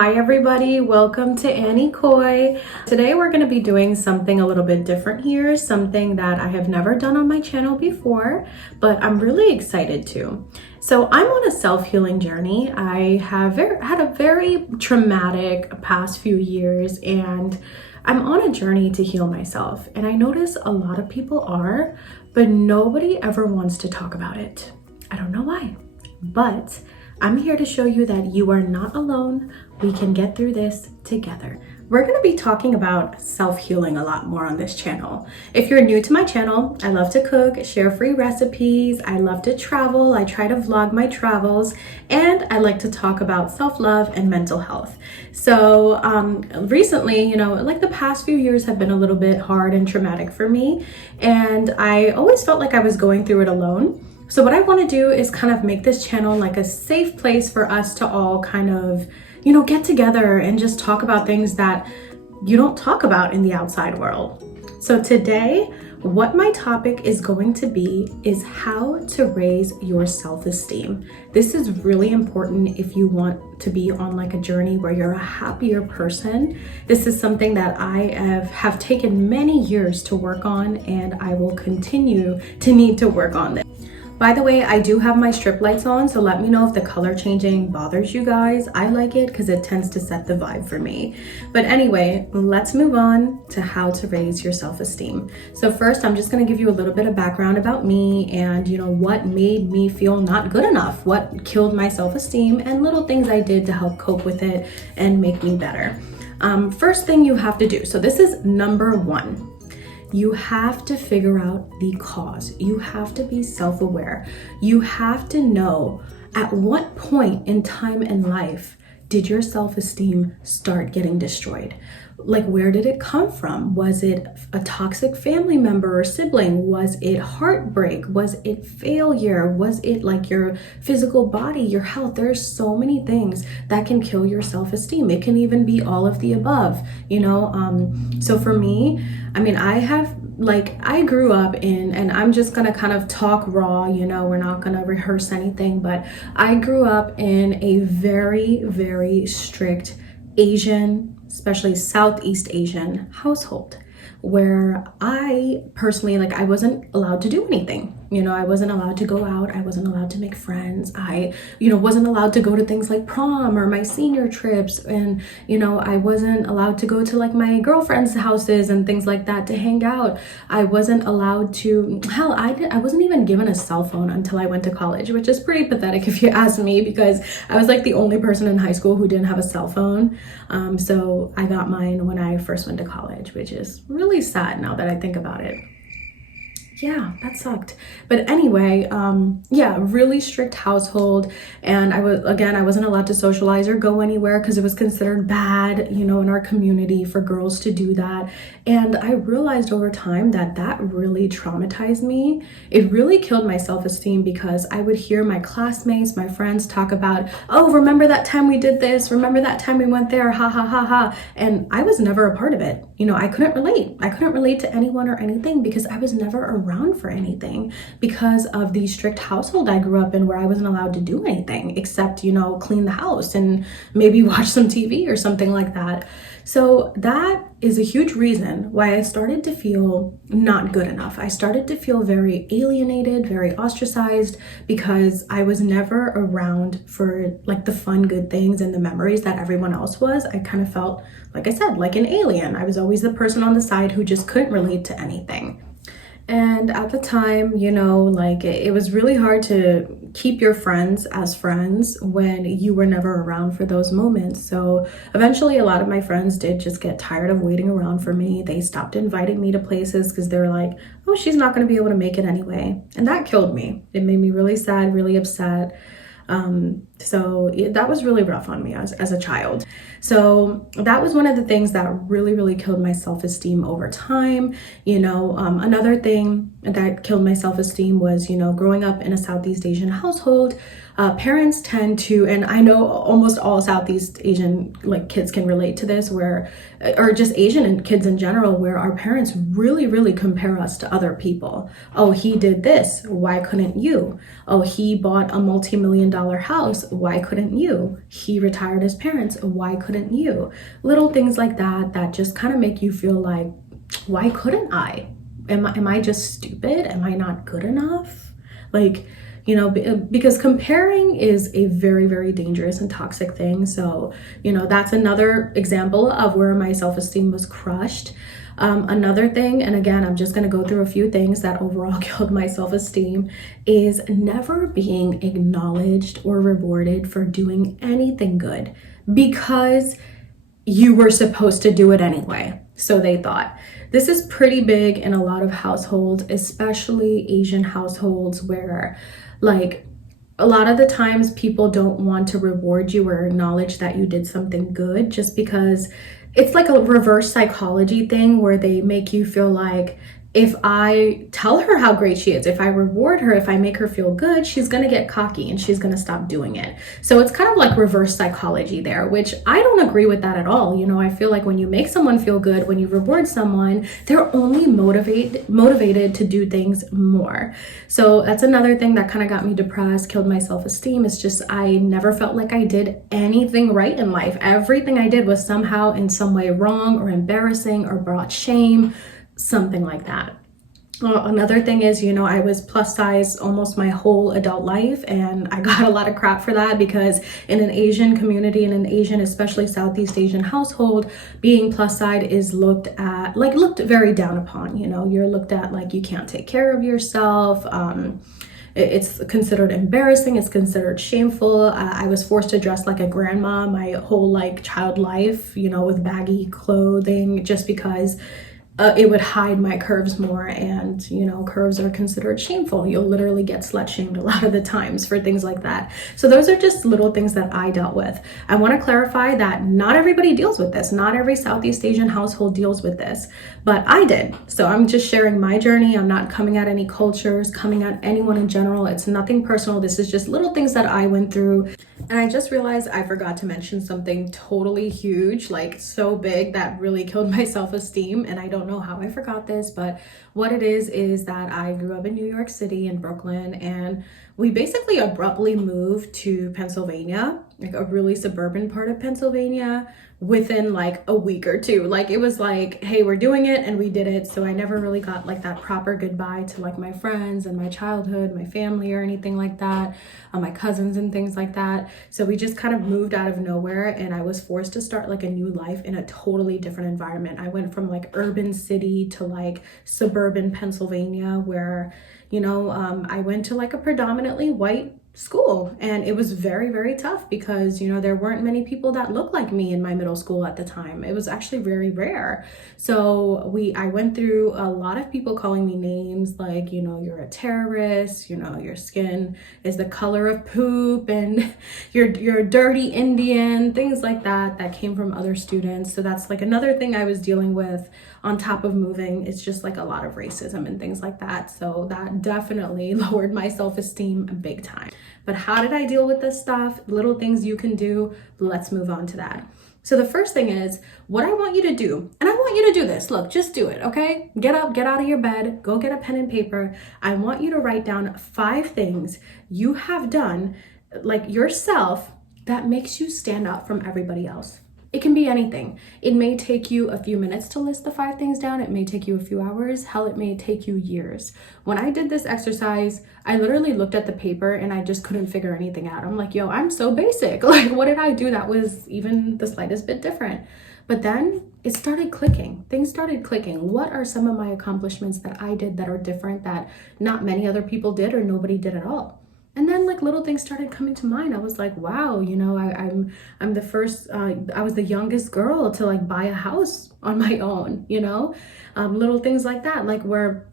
Hi everybody, welcome to Annie Coy. Today we're going to be doing something a little bit different here, something that I have never done on my channel before, but I'm really excited to. So I'm on a self-healing journey. I have had a very traumatic past few years, and I'm on a journey to heal myself. And I notice a lot of people are, but nobody ever wants to talk about it. I don't know why, but I'm here to show you that you are not alone. We can get through this together. We're going to be talking about self-healing a lot more on this channel. If you're new to my channel, I love to cook, share free recipes, I love to travel, I try to vlog my travels, and I like to talk about self-love and mental health. So recently, like the past few years have been a little bit hard and traumatic for me, and I always felt like I was going through it alone. So what I want to do is kind of make this channel like a safe place for us to all kind of, get together and just talk about things that you don't talk about in the outside world. So today, what my topic is going to be is how to raise your self-esteem. This is really important if you want to be on like a journey where you're a happier person. This is something that I have taken many years to work on, and I will continue to need to work on this. By the way, I do have my strip lights on, so let me know if the color changing bothers you guys. I like it because it tends to set the vibe for me. But anyway, let's move on to how to raise your self-esteem. So first, I'm just going to give you a little bit of background about me and, what made me feel not good enough, what killed my self-esteem, and little things I did to help cope with it and make me better. First thing you have to do, so this is number one. You have to figure out the cause. You have to be self-aware. You have to know at what point in time in life did your self-esteem start getting destroyed? Like, where did it come from? Was it a toxic family member or sibling? Was it heartbreak? Was it failure? Was it like your physical body, your health? There's so many things that can kill your self-esteem. It can even be all of the above, So for me, I grew up in, and I'm just gonna kind of talk raw, we're not gonna rehearse anything, but I grew up in a very, very strict Asian, especially Southeast Asian household, where I personally, I wasn't allowed to do anything. I wasn't allowed to go out. I wasn't allowed to make friends. I, wasn't allowed to go to things like prom or my senior trips. And, I wasn't allowed to go to like my girlfriend's houses and things like that to hang out. I wasn't allowed to, I wasn't even given a cell phone until I went to college, which is pretty pathetic if you ask me, because I was like the only person in high school who didn't have a cell phone. So I got mine when I first went to college, which is really sad now that I think about it. Yeah, that sucked. But anyway, really strict household. And I wasn't allowed to socialize or go anywhere because it was considered bad, in our community for girls to do that. And I realized over time that really traumatized me. It really killed my self-esteem, because I would hear my classmates, my friends talk about, oh, remember that time we did this? Remember that time we went there? Ha ha ha ha. And I was never a part of it. I couldn't relate. I couldn't relate to anyone or anything because I was never around for anything, because of the strict household I grew up in, where I wasn't allowed to do anything except, clean the house and maybe watch some TV or something like that. So that is a huge reason why I started to feel not good enough. I started to feel very alienated, very ostracized, because I was never around for like the fun, good things and the memories that everyone else was. I kind of felt, like I said, like an alien. I was always the person on the side who just couldn't relate to anything. And at the time, it was really hard to keep your friends as friends when you were never around for those moments. So eventually a lot of my friends did just get tired of waiting around for me. They stopped inviting me to places because they were like, oh, she's not going to be able to make it anyway. And that killed me. It made me really sad, really upset. That was really rough on me as a child. So that was one of the things that really, really killed my self-esteem over time. Another thing that killed my self-esteem was, growing up in a Southeast Asian household. Parents tend to, and I know almost all Southeast Asian like kids can relate to this, where, or just Asian and kids in general, where our parents really compare us to other people. Oh, he did this, why couldn't you? Oh, he bought a multi-million-dollar house, why couldn't you? He retired his parents, why couldn't you? Little things like that that just kind of make you feel like, why couldn't I? Am I just stupid? Am I not good enough? Like, you know, because comparing is a very dangerous and toxic thing. So, you know, that's another example of where my self-esteem was crushed. Another thing, and again, I'm just going to go through a few things that overall killed my self-esteem, is never being acknowledged or rewarded for doing anything good because you were supposed to do it anyway. So they thought. This is pretty big in a lot of households, especially Asian households, where like a lot of the times people don't want to reward you or acknowledge that you did something good, just because it's like a reverse psychology thing where they make you feel like, if I tell her how great she is, if I reward her, if I make her feel good, she's going to get cocky and she's going to stop doing it. So it's kind of like reverse psychology there, which I don't agree with that at all. You know, I feel like when you make someone feel good, when you reward someone, they're only motivated to do things more. So that's another thing that kind of got me depressed, killed my self-esteem. It's just, I never felt like I did anything right in life. Everything I did was somehow in some way wrong or embarrassing or brought shame, something like that. Another thing is, you know, I was plus size almost my whole adult life, and I got a lot of crap for that because in an Asian community, in an Asian, especially Southeast Asian household, being plus size is looked very down upon. You know, you're looked at like you can't take care of yourself. It's considered embarrassing. It's considered shameful. I was forced to dress like a grandma my whole like child life, you know, with baggy clothing, just because it would hide my curves more, and you know, curves are considered shameful. You'll literally get slut shamed a lot of the times for things like that. So those are just little things that I dealt with. I want to clarify that not everybody deals with this. Not every Southeast Asian household deals with this, but I did. So I'm just sharing my journey. I'm not coming at any cultures, coming at anyone in general. It's nothing personal. This is just little things that I went through. And I just realized I forgot to mention something totally huge, like so big that really killed my self-esteem. And I don't know how I forgot this, but what it is that I grew up in New York City, in Brooklyn, and we basically abruptly moved to Pennsylvania, like a really suburban part of Pennsylvania, within like a week or two. Like it was like, hey, we're doing it, and we did it. So I never really got like that proper goodbye to like my friends and my childhood, my family, or anything like that, my cousins and things like that. So we just kind of moved out of nowhere, and I was forced to start like a new life in a totally different environment. I went from like urban city to like suburban Pennsylvania, where, you know, I went to like a predominantly white school, and it was very tough because, you know, there weren't many people that looked like me in my middle school at the time. It was actually very rare. So I went through a lot of people calling me names like, you know, you're a terrorist, you know, your skin is the color of poop, and you're a dirty Indian, things like that came from other students. So that's like another thing I was dealing with on top of moving. It's just like a lot of racism and things like that. So that definitely lowered my self-esteem big time. But how did I deal with this stuff? Little things you can do. Let's move on to that. So the first thing is, what I want you to do, and I want you to do this. Look, just do it, okay? Get up, get out of your bed, go get a pen and paper. I want you to write down 5 things you have done, like yourself, that makes you stand out from everybody else. It can be anything. It may take you a few minutes to list the 5 things down. It may take you a few hours. Hell, it may take you years. When I did this exercise, I literally looked at the paper and I just couldn't figure anything out. I'm like, yo, I'm so basic. Like, what did I do that was even the slightest bit different? But then it started clicking. Things started clicking. What are some of my accomplishments that I did that are different, that not many other people did or nobody did at all? And then like little things started coming to mind. I was like, wow, you know, I'm the first, I was the youngest girl to like buy a house on my own, you know, little things like that, like where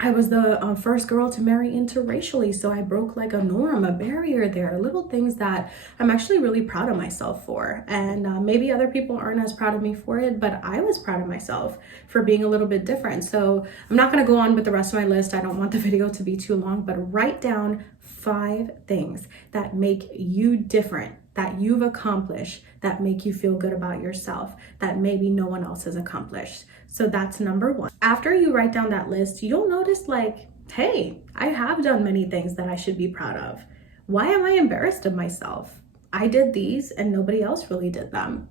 I was the first girl to marry interracially, so I broke like a norm, a barrier there, little things that I'm actually really proud of myself for. And maybe other people aren't as proud of me for it, but I was proud of myself for being a little bit different. So I'm not gonna go on with the rest of my list. I don't want the video to be too long, but write down 5 things that make you different, that you've accomplished, that make you feel good about yourself, that maybe no one else has accomplished. So that's number 1. After you write down that list, you'll notice like, hey, I have done many things that I should be proud of. Why am I embarrassed of myself? I did these and nobody else really did them.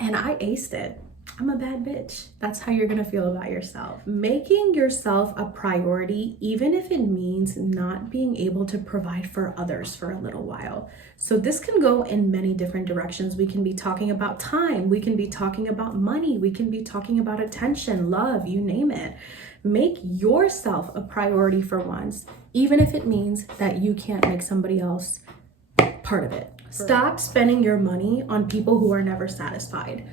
And I aced it. I'm a bad bitch. That's how you're gonna feel about yourself. Making yourself a priority, even if it means not being able to provide for others for a little while. So this can go in many different directions. We can be talking about time, we can be talking about money, we can be talking about attention, love, you name it. Make yourself a priority for once, even if it means that you can't make somebody else part of it. Stop spending your money on people who are never satisfied.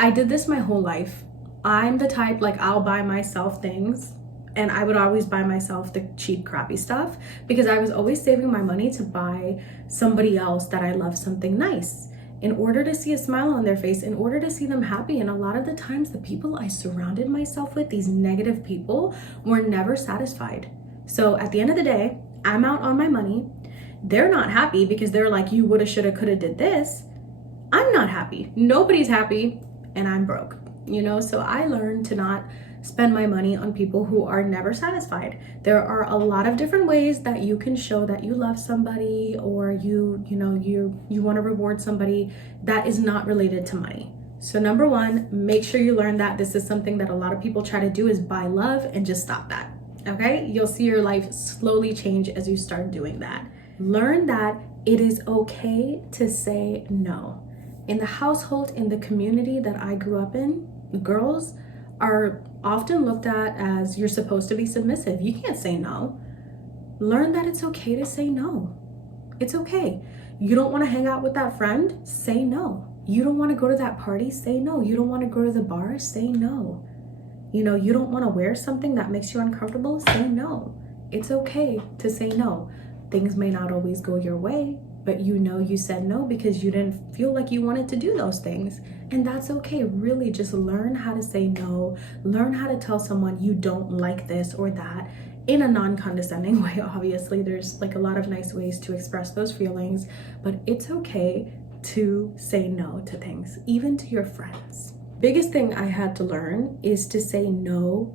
I did this my whole life. I'm the type, like, I'll buy myself things, and I would always buy myself the cheap, crappy stuff because I was always saving my money to buy somebody else that I love something nice in order to see a smile on their face, in order to see them happy. And a lot of the times, the people I surrounded myself with, these negative people, were never satisfied. So at the end of the day, I'm out on my money. They're not happy because they're like, you woulda, shoulda, coulda did this. I'm not happy. Nobody's happy. And I'm broke, you know? So I learned to not spend my money on people who are never satisfied. There are a lot of different ways that you can show that you love somebody, or you want to reward somebody that is not related to money. So number 1, make sure you learn that. This is something that a lot of people try to do, is buy love, and just stop that. Okay? You'll see your life slowly change as you start doing that. Learn that it is okay to say no. In the household, in the community that I grew up in, girls are often looked at as, you're supposed to be submissive. You can't say no. Learn that it's okay to say no. It's okay. You don't want to hang out with that friend? Say no. You don't want to go to that party? Say no. You don't want to go to the bar? Say no. You know, you don't want to wear something that makes you uncomfortable? Say no. It's okay to say no. Things may not always go your way, but you know you said no because you didn't feel like you wanted to do those things. And that's okay. Really just learn how to say no. Learn how to tell someone you don't like this or that in a non-condescending way. Obviously, there's like a lot of nice ways to express those feelings, but it's okay to say no to things, even to your friends. Biggest thing I had to learn is to say no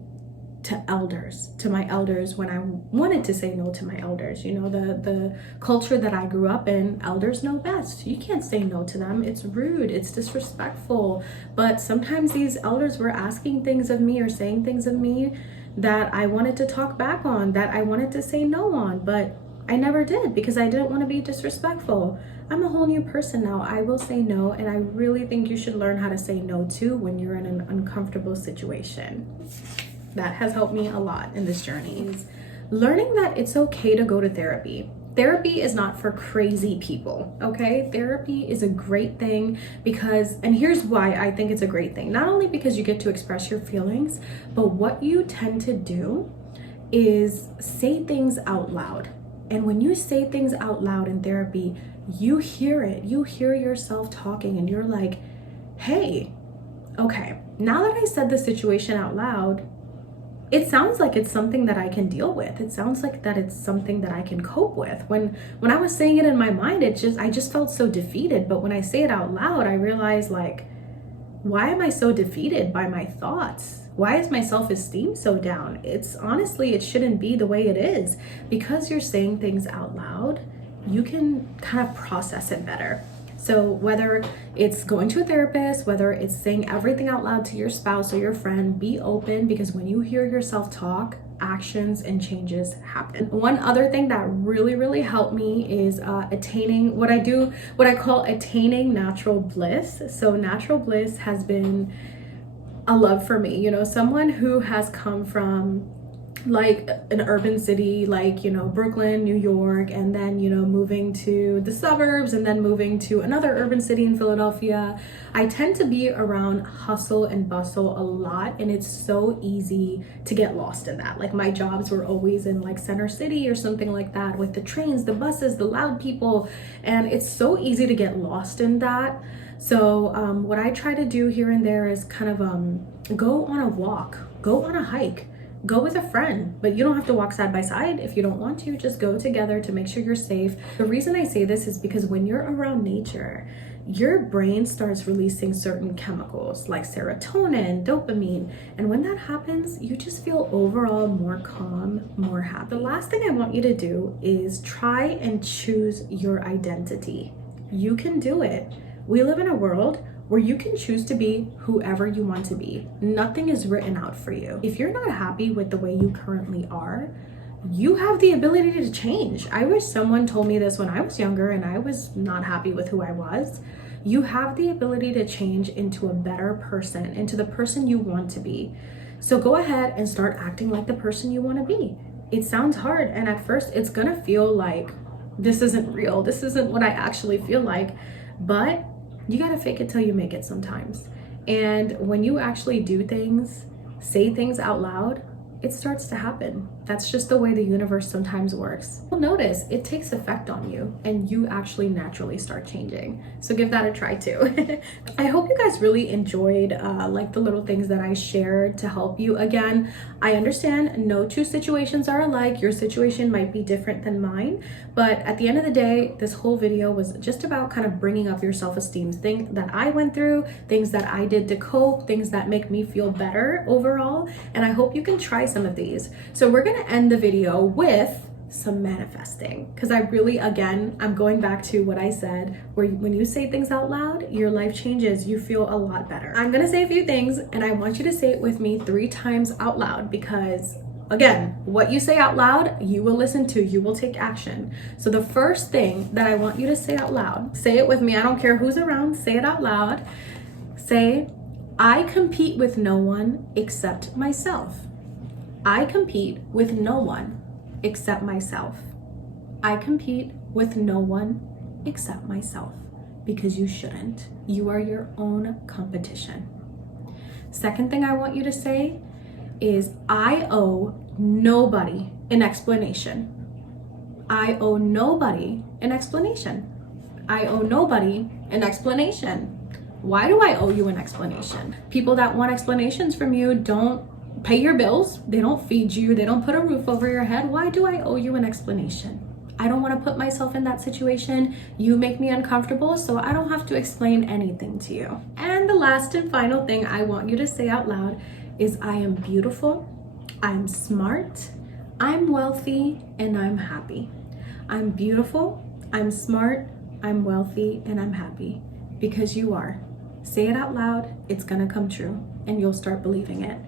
to elders, to my elders, when I wanted to say no to my elders. You know, the culture that I grew up in, elders know best. You can't say no to them. It's rude, it's disrespectful. But sometimes these elders were asking things of me or saying things of me that I wanted to talk back on, that I wanted to say no on, but I never did because I didn't want to be disrespectful. I'm a whole new person now. I will say no, and I really think you should learn how to say no too when you're in an uncomfortable situation. That has helped me a lot in this journey, is learning that it's okay to go to therapy. Therapy is not for crazy people, okay? Therapy is a great thing because, and here's why I think it's a great thing. Not only because you get to express your feelings, but what you tend to do is say things out loud. And when you say things out loud in therapy, you hear it. You hear yourself talking and you're like, hey, okay, now that I said the situation out loud, it sounds like it's something that I can deal with. It sounds like that it's something that I can cope with. When I was saying it in my mind, I just felt so defeated. But when I say it out loud, I realize, like, why am I so defeated by my thoughts? Why is my self-esteem so down? It's honestly, it shouldn't be the way it is. Because you're saying things out loud, you can kind of process it better. So whether it's going to a therapist, whether it's saying everything out loud to your spouse or your friend, be open, because when you hear yourself talk, actions and changes happen. One other thing that really helped me is attaining what I call attaining natural bliss. So natural bliss has been a love for me. You know, someone who has come from like an urban city like, you know, Brooklyn, New York, and then, you know, moving to the suburbs and then moving to another urban city in Philadelphia, I tend to be around hustle and bustle a lot, and it's so easy to get lost in that. Like my jobs were always in like Center City or something like that, with the trains, the buses, the loud people, and it's so easy to get lost in that. So what I try to do here and there is kind of go on a walk, go on a hike, go with a friend, but you don't have to walk side by side if you don't want to. Just go together to make sure you're safe. The reason I say this is because when you're around nature, your brain starts releasing certain chemicals like serotonin, dopamine, and when that happens, you just feel overall more calm, more happy. The last thing I want you to do is try and choose your identity. You can do it. We live in a world where you can choose to be whoever you want to be. Nothing is written out for you. If you're not happy with the way you currently are, you have the ability to change. I wish someone told me this when I was younger and I was not happy with who I was. You have the ability to change into a better person, into the person you want to be. So go ahead and start acting like the person you want to be. It sounds hard, and at first it's gonna feel like this isn't real. This isn't what I actually feel like, but you gotta fake it till you make it sometimes. And when you actually do things, say things out loud, it starts to happen. That's just the way the universe sometimes works. You'll notice it takes effect on you and you actually naturally start changing. So give that a try too. I hope you guys really enjoyed like the little things that I shared to help you. Again, I understand no two situations are alike. Your situation might be different than mine, but at the end of the day, this whole video was just about kind of bringing up your self-esteem, things that I went through, things that I did to cope, things that make me feel better overall. And I hope you can try some of these. So we're gonna end the video with some manifesting, because I really, again, I'm going back to what I said, where when you say things out loud, your life changes, you feel a lot better. I'm gonna say a few things and I want you to say it with me 3 times out loud, because again, what you say out loud, you will listen to, you will take action. So the first thing that I want you to say out loud, say it with me, I don't care who's around, say it out loud. Say, I compete with no one except myself. I compete with no one except myself. I compete with no one except myself, because you shouldn't. You are your own competition. Second thing I want you to say is, I owe nobody an explanation. I owe nobody an explanation. I owe nobody an explanation. Why do I owe you an explanation? People that want explanations from you don't pay your bills, they don't feed you, they don't put a roof over your head. Why do I owe you an explanation? I don't want to put myself in that situation. You make me uncomfortable, so I don't have to explain anything to you. And the last and final thing I want you to say out loud is, I am beautiful, I'm smart, I'm wealthy, and I'm happy. I'm beautiful, I'm smart, I'm wealthy, and I'm happy. Because you are. Say it out loud, it's gonna come true, and you'll start believing it.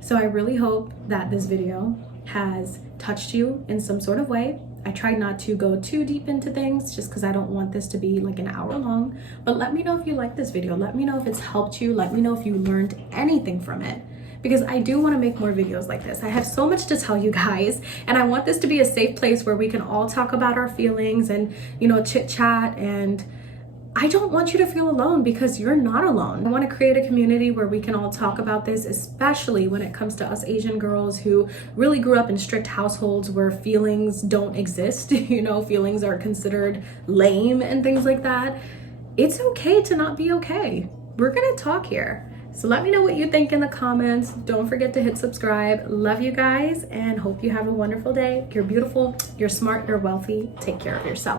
So I really hope that this video has touched you in some sort of way. I tried not to go too deep into things just because I don't want this to be like an hour long, but let me know if you like this video. Let me know if it's helped you. Let me know if you learned anything from it, because I do want to make more videos like this. I have so much to tell you guys, and I want this to be a safe place where we can all talk about our feelings and, you know, chit chat. And I don't want you to feel alone, because you're not alone. I want to create a community where we can all talk about this, especially when it comes to us Asian girls who really grew up in strict households where feelings don't exist. You know, feelings are considered lame and things like that. It's okay to not be okay. We're gonna talk here. So let me know what you think in the comments. Don't forget to hit subscribe. Love you guys and hope you have a wonderful day. You're beautiful, you're smart, you're wealthy. Take care of yourself.